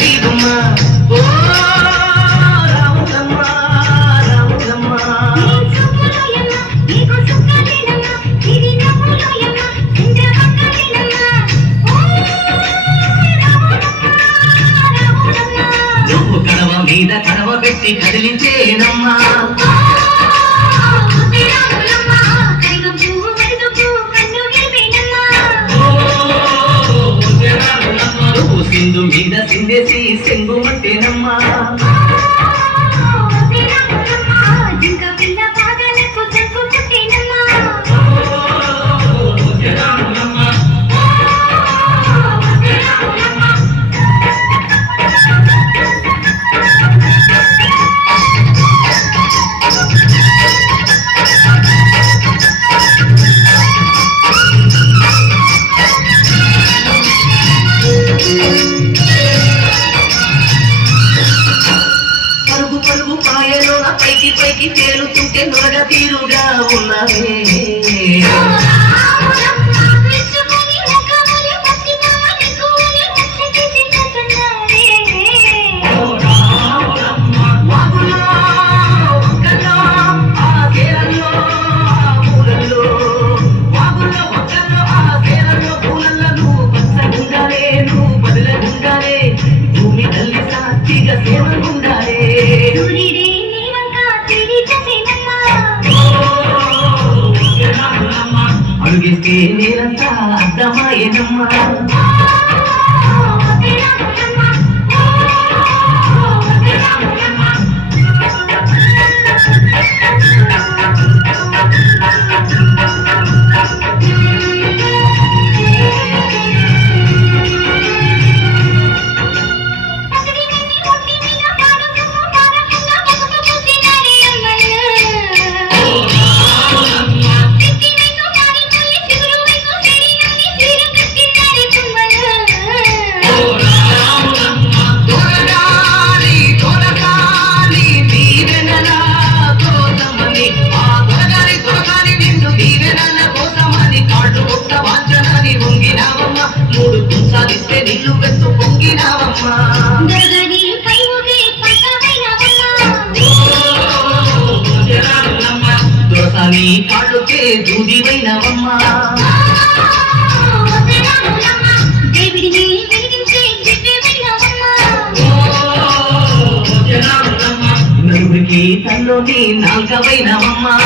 గరీబమ్మ ఓ రాములమ్మ రాములమ్మ నువ్వు కడవ మీద కడవ పెట్టి కదిలించేనమ్మా సింధు మీద సిందేసి సెంగు మట్టేనమ్మా పైకి పైకి తేలుతుంటే నొరగ తీరుగా ఉన్నవే భూమి తల్లి సాక్షిగా సేవకుండాలే అడుగిస్తే నేనంతా అర్థమాయనమ్మా నిన్ను వెత్తు పొంగినావమ్మా దోసాని కాళ్ళుకే దూదివైనవమ్మా నలుగురికి తల్లోని నాల్గవైనవమ్మా